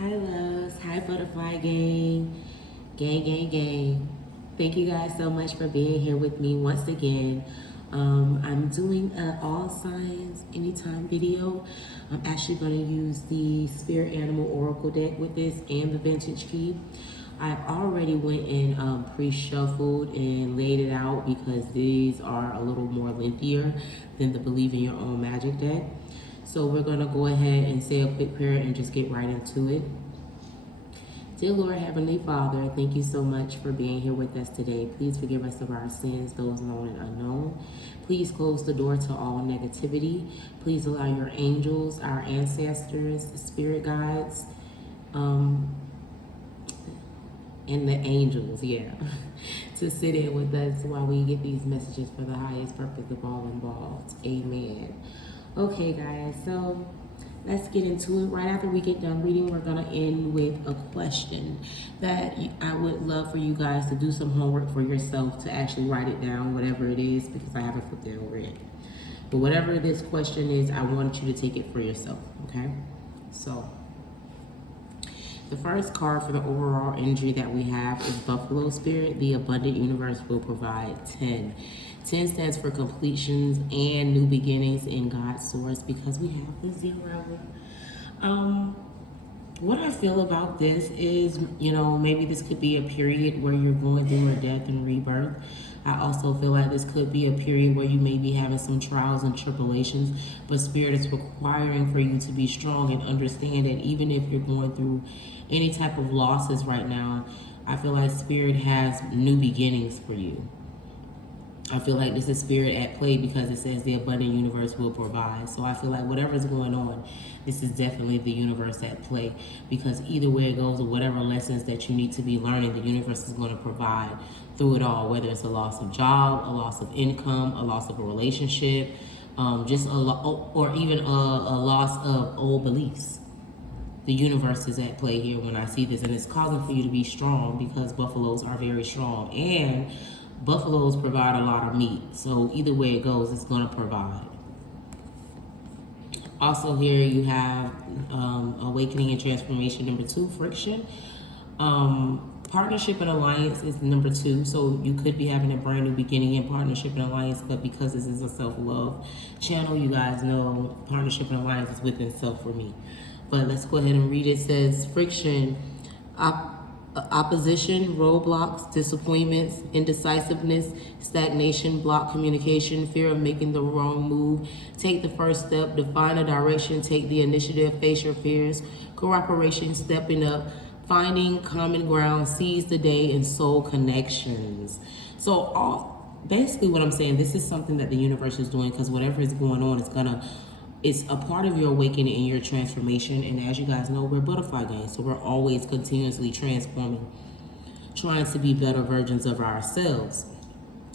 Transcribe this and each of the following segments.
Hi loves, hi butterfly gang, gang. Thank you guys so much for being here with me once again. I'm doing an all signs anytime video. I'm actually going to use the spirit animal oracle deck with this and the vintage key. I've already went and pre-shuffled and laid it out because these are a little more lengthier than the Believe in Your Own Magic deck. So we're going to go ahead and say a quick prayer and just get right into it. Dear Lord, Heavenly Father, thank you so much for being here with us today. Please forgive us of our sins, those known and unknown. Please close the door to all negativity. Please allow your angels, our ancestors, spirit guides, and the angels, to sit in with us while we get these messages for the highest purpose of all involved. Amen. Okay, guys, so let's get into it. Right after we get done reading, we're going to end with a question that I would love for you guys to do some homework for yourself, to actually write it down, whatever it is, because I haven't flipped it over yet. But whatever this question is, I want you to take it for yourself, okay? So the first card for the overall energy that we have is Buffalo Spirit. The abundant universe will provide 10. 10 stands for completions and new beginnings in God's source, because we have the 0. What I feel about this is, maybe this could be a period where you're going through a death and rebirth. I also feel like this could be a period where you may be having some trials and tribulations, but Spirit is requiring for you to be strong and understand that even if you're going through any type of losses right now, I feel like Spirit has new beginnings for you. I feel like this is spirit at play because it says the abundant universe will provide. So I feel like whatever's going on, this is definitely the universe at play, because either way it goes, or whatever lessons that you need to be learning, the universe is going to provide through it all, whether it's a loss of job, a loss of income, a loss of a relationship, or even a loss of old beliefs. The universe is at play here when I see this, and it's calling for you to be strong, because buffaloes are very strong, and buffaloes provide a lot of meat. So either way it goes, it's going to provide. Also here you have awakening and transformation, number 2, friction. Partnership and alliance is number 2. So you could be having a brand new beginning in partnership and alliance, but because this is a self-love channel, you guys know partnership and alliance is within self for me. But let's go ahead and read it. It says friction, opposition, roadblocks, disappointments, indecisiveness, stagnation, block communication, fear of making the wrong move. Take the first step, define a direction, take the initiative, face your fears, cooperation, stepping up, finding common ground, seize the day, and soul connections. So basically what I'm saying, this is something that the universe is doing, because whatever is going on, it's a part of your awakening and your transformation. And as you guys know, we're butterfly gang, so we're always continuously transforming, trying to be better versions of ourselves.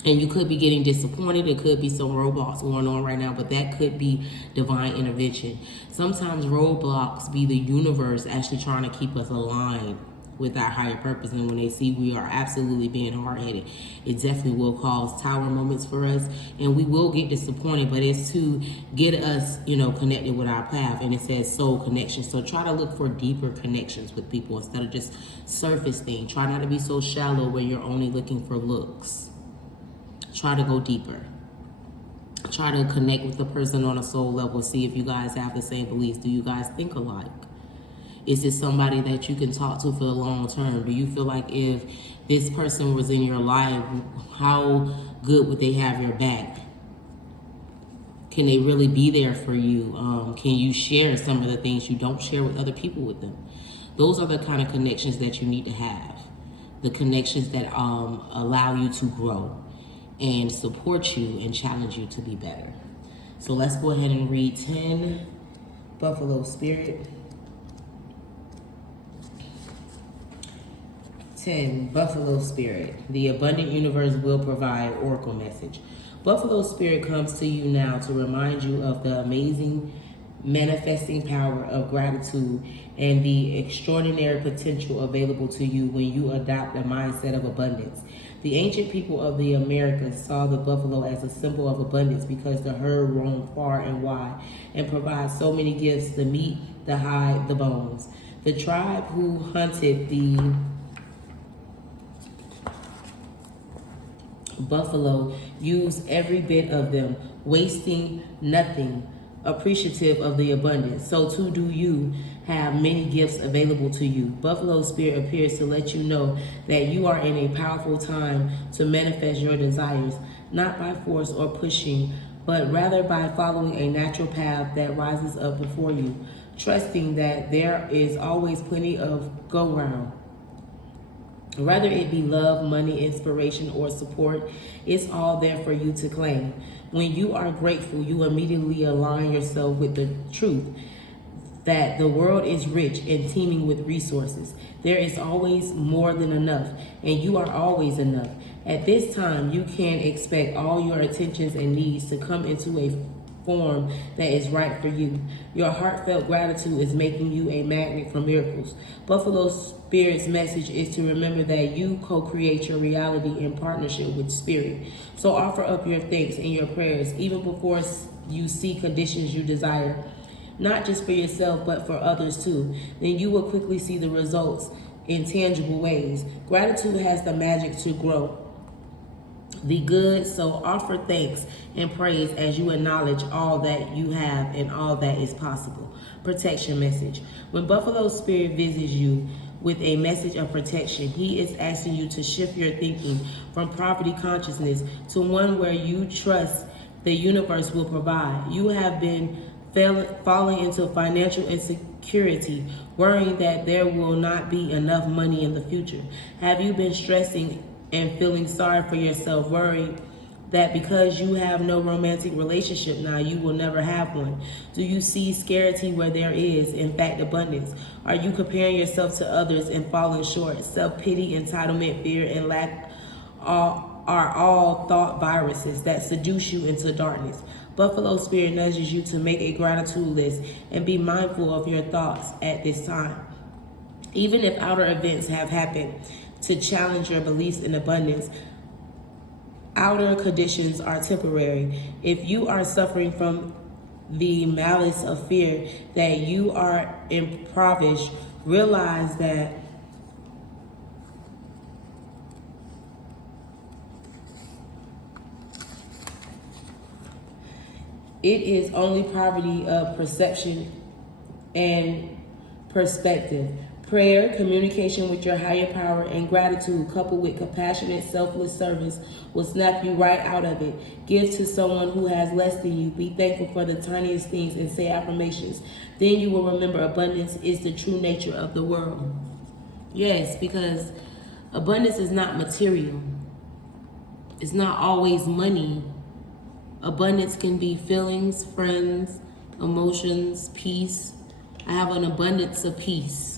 And you could be getting disappointed. It could be some roadblocks going on right now, but that could be divine intervention. Sometimes roadblocks be the universe actually trying to keep us aligned with our higher purpose, and when they see we are absolutely being hard-headed, it definitely will cause tower moments for us, and we will get disappointed, but it's to get us connected with our path. And it says soul connection, so try to look for deeper connections with people instead of just surface things. Try not to be so shallow where you're only looking for looks. Try to go deeper. Try to connect with the person on a soul level. See if you guys have the same beliefs. Do you guys think alike? Is this somebody that you can talk to for the long term? Do you feel like if this person was in your life, how good would they have your back? Can they really be there for you? Can you share some of the things you don't share with other people with them? Those are the kind of connections that you need to have. The connections that allow you to grow and support you and challenge you to be better. So let's go ahead and read 10 Buffalo Spirit. 10, Buffalo Spirit. The abundant universe will provide oracle message. Buffalo Spirit comes to you now to remind you of the amazing manifesting power of gratitude and the extraordinary potential available to you when you adopt a mindset of abundance. The ancient people of the Americas saw the buffalo as a symbol of abundance because the herd roamed far and wide and provided so many gifts: the meat, the hide, the bones. The tribe who hunted the buffalo used every bit of them, wasting nothing, appreciative of the abundance. So too do you have many gifts available to you. Buffalo Spirit appears to let you know that you are in a powerful time to manifest your desires, not by force or pushing, but rather by following a natural path that rises up before you, trusting that there is always plenty of go round. Whether it be love, money, inspiration, or support, it's all there for you to claim. When you are grateful, you immediately align yourself with the truth that the world is rich and teeming with resources. There is always more than enough, and you are always enough. At this time, you can expect all your attentions and needs to come into a form that is right for you. Your heartfelt gratitude is making you a magnet for miracles. Buffalo Spirit's message is to remember that you co-create your reality in partnership with Spirit. So offer up your thanks and your prayers even before you see conditions you desire, not just for yourself but for others too. Then you will quickly see the results in tangible ways. Gratitude has the magic to grow the good, so offer thanks and praise as you acknowledge all that you have and all that is possible. Protection message. When Buffalo Spirit visits you with a message of protection, he is asking you to shift your thinking from poverty consciousness to one where you trust the universe will provide. You have been falling into financial insecurity, worrying that there will not be enough money in the future. Have you been stressing and feeling sorry for yourself, worried that because you have no romantic relationship now, you will never have one? Do you see scarcity where there is, in fact, abundance? Are you comparing yourself to others and falling short? Self-pity, entitlement, fear, and lack are all thought viruses that seduce you into darkness. Buffalo Spirit nudges you to make a gratitude list and be mindful of your thoughts at this time. Even if outer events have happened to challenge your beliefs in abundance, outer conditions are temporary. If you are suffering from the malice of fear that you are impoverished, realize that it is only poverty of perception and perspective. Prayer, communication with your higher power, and gratitude coupled with compassionate, selfless service will snap you right out of it. Give to someone who has less than you. Be thankful for the tiniest things and say affirmations. Then you will remember abundance is the true nature of the world. Yes, because abundance is not material. It's not always money. Abundance can be feelings, friends, emotions, peace. I have an abundance of peace.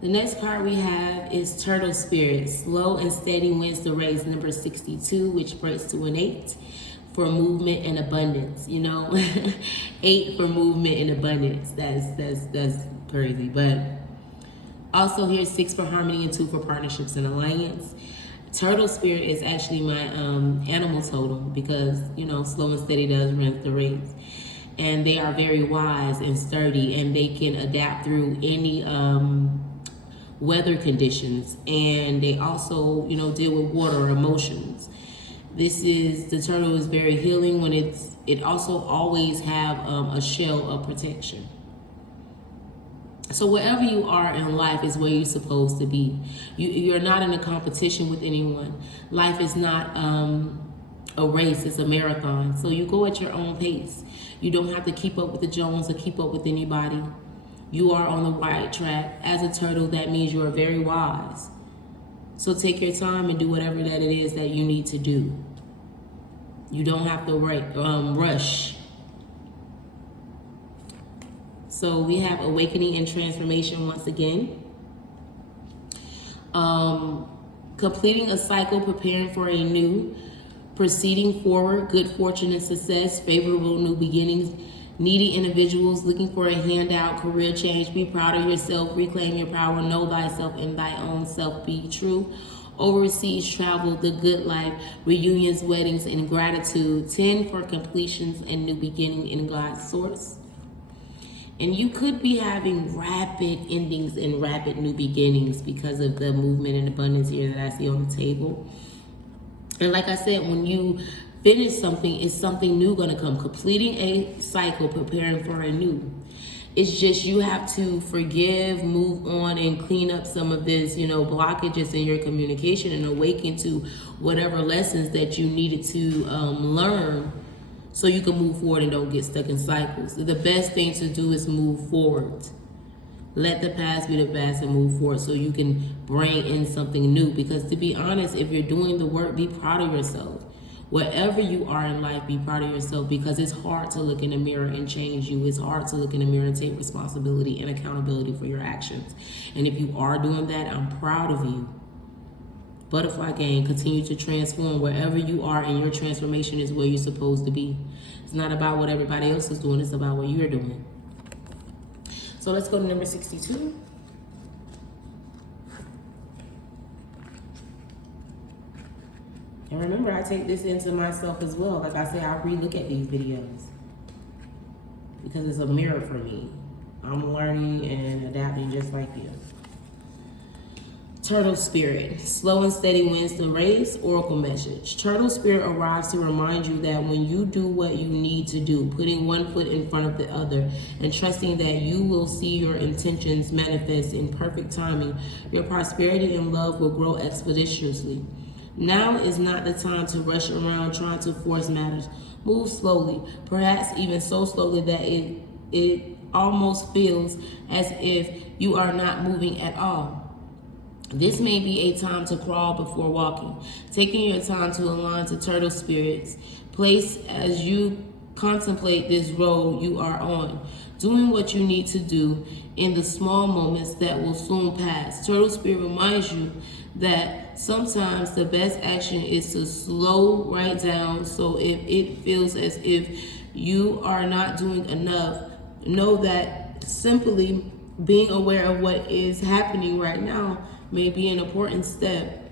The next card we have is Turtle Spirit. Slow and steady wins the race, number 62, which breaks to an 8 for movement and abundance. You know, 8 for movement and abundance. That's crazy. But also here's 6 for harmony and 2 for partnerships and alliance. Turtle Spirit is actually my animal totem because, you know, slow and steady does win the race. And they are very wise and sturdy, and they can adapt through any weather conditions, and they also, you know, deal with water emotions. The turtle is very healing when it also always have a shell of protection. So wherever you are in life is where you're supposed to be. You're not in a competition with anyone. Life is not a race, it's a marathon. So you go at your own pace. You don't have to keep up with the Jones or keep up with anybody. You are on the right track. As a turtle, that means you are very wise. So take your time and do whatever that it is that you need to do. You don't have to rush. So we have awakening and transformation once again. Completing a cycle, preparing for a new, proceeding forward, good fortune and success, favorable new beginnings. Needy individuals looking for a handout, career change. Be proud of yourself, reclaim your power, know thyself and thy own self, be true. Overseas travel, the good life, reunions, weddings, and gratitude. 10 for completions and new beginning in God's source. And you could be having rapid endings and rapid new beginnings because of the movement and abundance here that I see on the table. And like I said, when you finish something, is something new going to come? Completing a cycle, preparing for a new. It's just you have to forgive, move on, and clean up some of this, blockages in your communication and awaken to whatever lessons that you needed to learn so you can move forward and don't get stuck in cycles. The best thing to do is move forward. Let the past be the past and move forward so you can bring in something new. Because to be honest, if you're doing the work, be proud of yourself. Wherever you are in life, be proud of yourself, because it's hard to look in the mirror and change you. It's hard to look in the mirror and take responsibility and accountability for your actions. And if you are doing that, I'm proud of you. Butterfly gang, continue to transform. Wherever you are in your transformation is where you're supposed to be. It's not about what everybody else is doing. It's about what you're doing. So let's go to number 62. And remember, I take this into myself as well. Like I say, I re-look at these videos because it's a mirror for me. I'm learning and adapting just like you. Turtle Spirit, slow and steady wins the race. Oracle message. Turtle Spirit arrives to remind you that when you do what you need to do, putting one foot in front of the other and trusting that you will see your intentions manifest in perfect timing, your prosperity and love will grow expeditiously. Now is not the time to rush around trying to force matters. Move slowly, perhaps even so slowly that it almost feels as if you are not moving at all. This may be a time to crawl before walking, taking your time to align to Turtle Spirit's place as you contemplate this road you are on, doing what you need to do in the small moments that will soon pass. Turtle Spirit reminds you that sometimes the best action is to slow right down. So if it feels as if you are not doing enough, know that simply being aware of what is happening right now may be an important step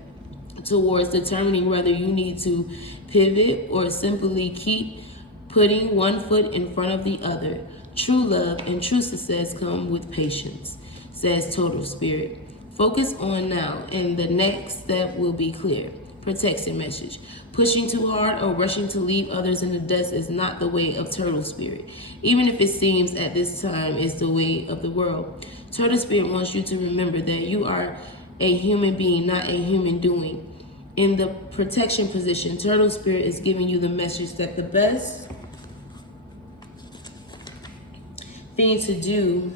towards determining whether you need to pivot or simply keep putting one foot in front of the other. True love and true success come with patience, says Turtle Spirit. Focus on now, and the next step will be clear. Protection message. Pushing too hard or rushing to leave others in the dust is not the way of Turtle Spirit, even if it seems at this time is the way of the world. Turtle Spirit wants you to remember that you are a human being, not a human doing. In the protection position, Turtle Spirit is giving you the message that the best thing to do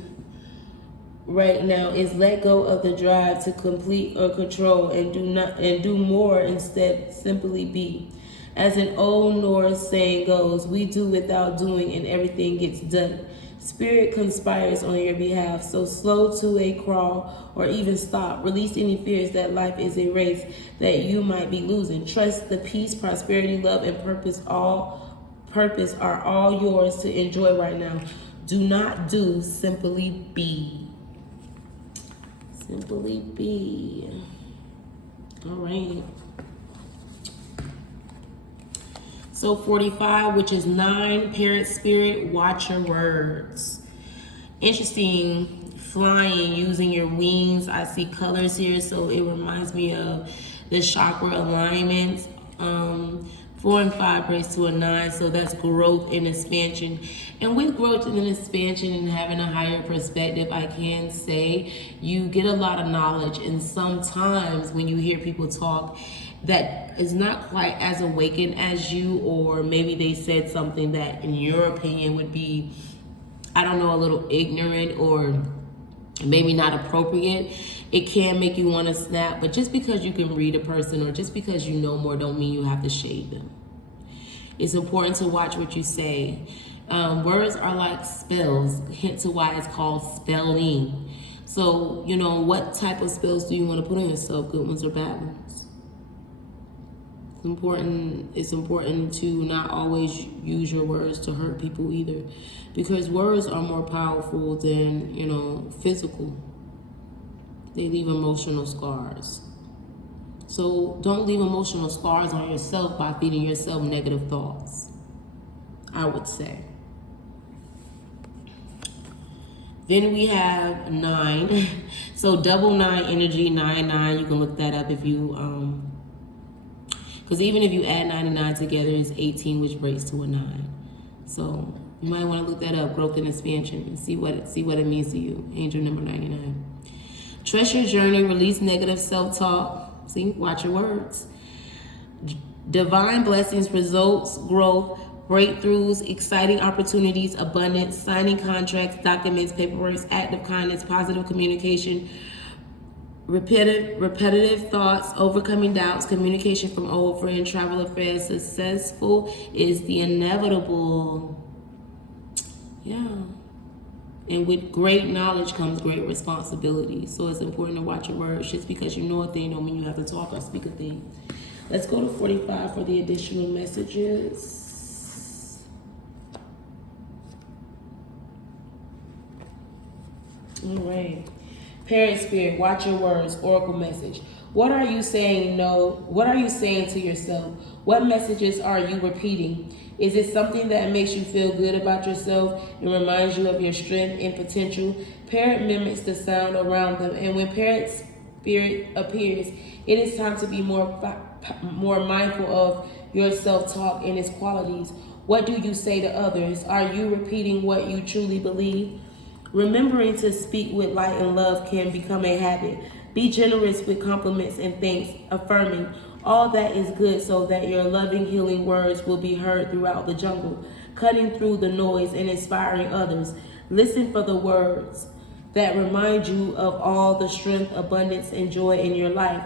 right now is let go of the drive to complete or control and do more, instead simply be. As an old Norse saying goes, we do without doing and everything gets done. Spirit conspires on your behalf, so slow to a crawl or even stop. Release any fears that life is a race that you might be losing. Trust the peace, prosperity, love, and purpose are all yours to enjoy right now. Do not do, simply be. Simply be. All right. So 45, which is 9, Parent Spirit, watch your words. Interesting, flying, using your wings. I see colors here, so it reminds me of the chakra alignments. 4 and 5 brings to a 9, so that's growth and expansion. And with growth and expansion and having a higher perspective, I can say you get a lot of knowledge. And sometimes when you hear people talk that is not quite as awakened as you, or maybe they said something that in your opinion would be, I don't know, a little ignorant or maybe not appropriate, it can make you want to snap. But just because you can read a person or just because you know more don't mean you have to shade them. It's important to watch what you say. Words are like spells, hence why it's called spelling. So, what type of spells do you want to put on yourself, good ones or bad ones? It's important to not always use your words to hurt people either, because words are more powerful than, physical. They leave emotional scars. So don't leave emotional scars on yourself by feeding yourself negative thoughts, I would say. Then we have 9. So double 9 energy, 9. You can look that up if you, because even if you add 9 and 9 together, it's 18, which breaks to a 9. So you might want to look that up, growth and expansion, and see what it means to you. Angel number 99. Trust your journey, release negative self-talk. See, watch your words. Divine blessings, results, growth, breakthroughs, exciting opportunities, abundance, signing contracts, documents, paperwork, act of kindness, positive communication, repetitive thoughts, overcoming doubts, communication from old friend, travel affairs. Successful is the inevitable. Yeah. And with great knowledge comes great responsibility. So it's important to watch your words. Just because you know a thing don't mean you have to talk or speak a thing. Let's go to 45 for the additional messages. All right. Parent Spirit, watch your words, oracle message. What are you saying? No. What are you saying to yourself? What messages are you repeating? Is it something that makes you feel good about yourself and reminds you of your strength and potential? Parent mimics the sound around them, and when Parent Spirit appears, it is time to be more mindful of your self-talk and its qualities. What do you say to others? Are you repeating what you truly believe? Remembering to speak with light and love can become a habit. Be generous with compliments and thanks, affirming all that is good so that your loving, healing words will be heard throughout the jungle, cutting through the noise and inspiring others. Listen for the words that remind you of all the strength, abundance, and joy in your life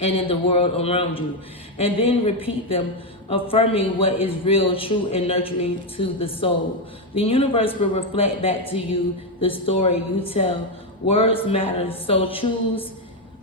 and in the world around you. And then repeat them, affirming what is real, true, and nurturing to the soul. The universe will reflect back to you the story you tell. Words matter, so choose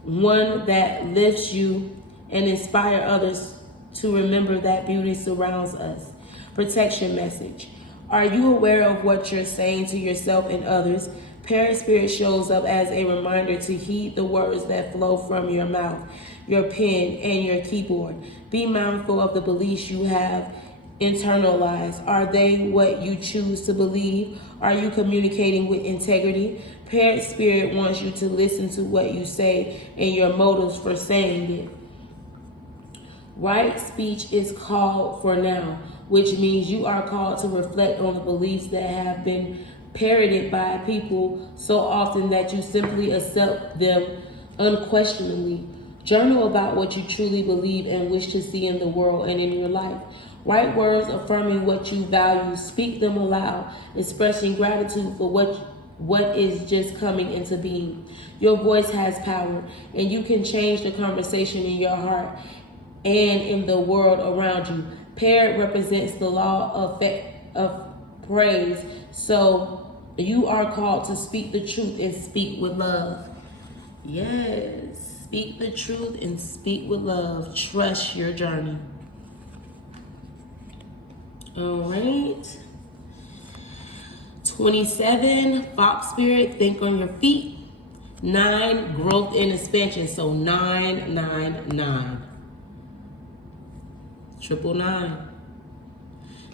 one that lifts you and inspire others to remember that beauty surrounds us. Protection message. Are you aware of what you're saying to yourself and others? Parent Spirit shows up as a reminder to heed the words that flow from your mouth, your pen, and your keyboard. Be mindful of the beliefs you have internalized. Are they what you choose to believe? Are you communicating with integrity? Parent Spirit wants you to listen to what you say and your motives for saying it. Right speech is called for now, which means you are called to reflect on the beliefs that have been parroted by people so often that you simply accept them unquestioningly. Journal about what you truly believe and wish to see in the world and in your life. Write words affirming what you value. Speak them aloud, expressing gratitude for what is just coming into being. Your voice has power, and you can change the conversation in your heart and in the world around you. Parent represents the law of praise, so you are called to speak the truth and speak with love. Yes, speak the truth and speak with love. Trust your journey. All right. 27, Fox Spirit, think on your feet. 9, growth and expansion. So 999. 999.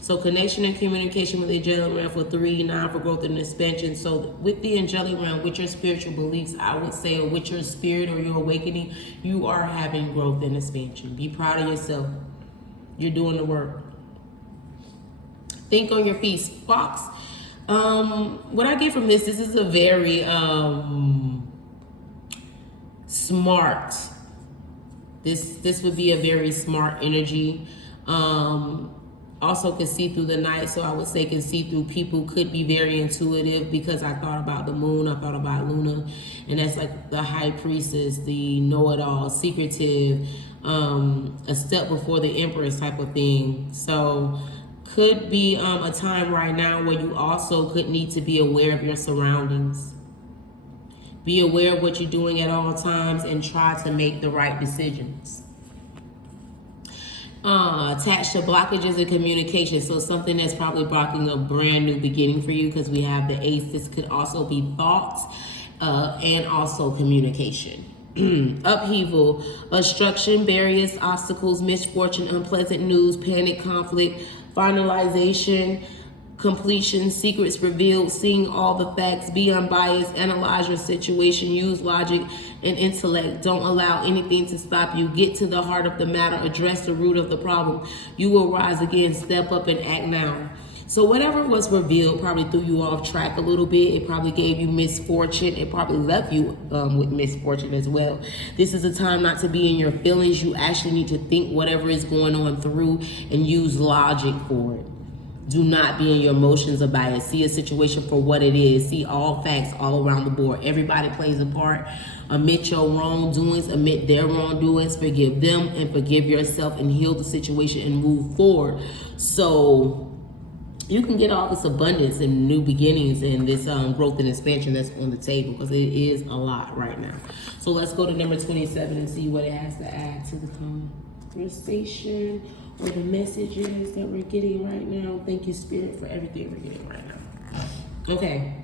So connection and communication with the angelic realm for 3, 9 for growth and expansion. So with the angelic realm, with your spiritual beliefs, I would say, or with your spirit or your awakening, you are having growth and expansion. Be proud of yourself. You're doing the work. Think on your feet. Fox. What I get from this is a very smart. This would be a very smart energy. Also can see through the night, so I would say can see through people, could be very intuitive, because I thought about the moon, I thought about Luna, and that's like the high priestess, the know-it-all, secretive, a step before the empress type of thing. So could be a time right now where you also could need to be aware of your surroundings. Be aware of what you're doing at all times and try to make the right decisions. Attached to blockages in communication. So something that's probably blocking a brand new beginning for you, because we have the ace. This could also be thoughts and also communication. Upheaval, obstruction, barriers, obstacles, misfortune, unpleasant news, panic, conflict, finalization, completion, secrets revealed, seeing all the facts, be unbiased, analyze your situation, use logic and intellect. Don't allow anything to stop you. Get to the heart of the matter, address the root of the problem. You will rise again, step up and act now. So whatever was revealed probably threw you off track a little bit. It probably gave you misfortune. It probably left you with misfortune as well. This is a time not to be in your feelings. You actually need to think whatever is going on through and use logic for it. Do not be in your emotions about it. See a situation for what it is. See all facts all around the board. Everybody plays a part. Admit your wrongdoings. Admit their wrongdoings. Forgive them and forgive yourself and heal the situation and move forward. So you can get all this abundance and new beginnings and this growth and expansion that's on the table, because it is a lot right now. So let's go to number 27 and see what it has to add to the conversation or the messages that we're getting right now. Thank you, Spirit, for everything we're getting right now. Okay.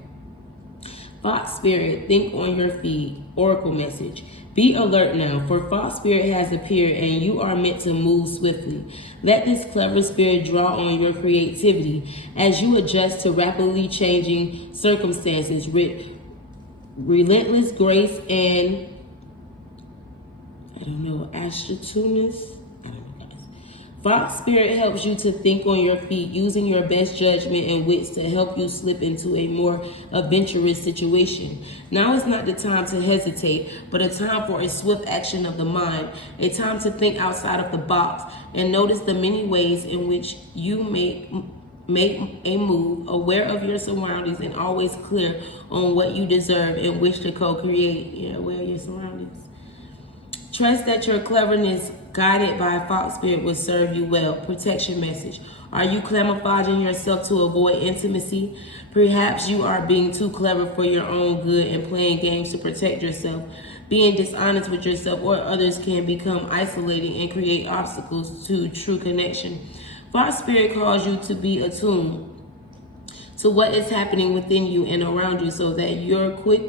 Fox Spirit, think on your feet. Oracle message. Be alert now, for Fox Spirit has appeared and you are meant to move swiftly. Let this clever spirit draw on your creativity as you adjust to rapidly changing circumstances with relentless grace and, astuteness. Fox Spirit helps you to think on your feet, using your best judgment and wits to help you slip into a more adventurous situation. Now is not the time to hesitate, but a time for a swift action of the mind, a time to think outside of the box and notice the many ways in which you make a move, aware of your surroundings and always clear on what you deserve and wish to co-create. Yeah, aware of your surroundings. Trust that your cleverness, guided by a Fox Spirit, will serve you well. Protection message. Are you camouflaging yourself to avoid intimacy? Perhaps you are being too clever for your own good and playing games to protect yourself. Being dishonest with yourself or others can become isolating and create obstacles to true connection. Fox Spirit calls you to be attuned to what is happening within you and around you so that your quick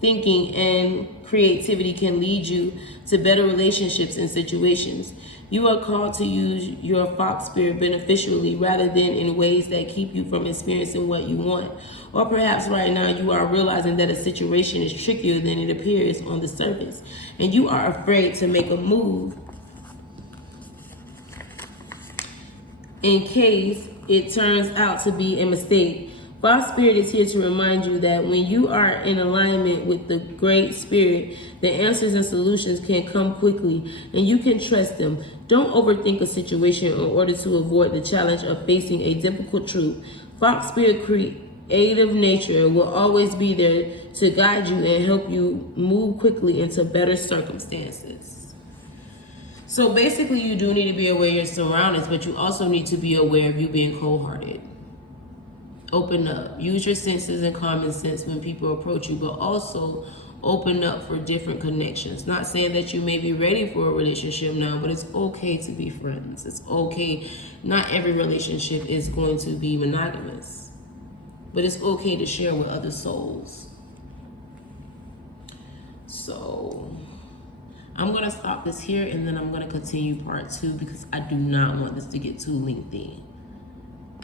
thinking and creativity can lead you to better relationships and situations. You are called to use your Fox Spirit beneficially rather than in ways that keep you from experiencing what you want. Or perhaps right now you are realizing that a situation is trickier than it appears on the surface, and you are afraid to make a move in case it turns out to be a mistake. Fox Spirit is here to remind you that when you are in alignment with the Great Spirit, the answers and solutions can come quickly and you can trust them. Don't overthink a situation in order to avoid the challenge of facing a difficult truth. Fox Spirit creative nature will always be there to guide you and help you move quickly into better circumstances. So basically, you do need to be aware of your surroundings, but you also need to be aware of you being cold-hearted. Open up. Use your senses and common sense when people approach you, but also open up for different connections. Not saying that you may be ready for a relationship now, but it's okay to be friends. It's okay. Not every relationship is going to be monogamous, but it's okay to share with other souls. So I'm going to stop this here and then I'm going to continue part 2 because I do not want this to get too lengthy.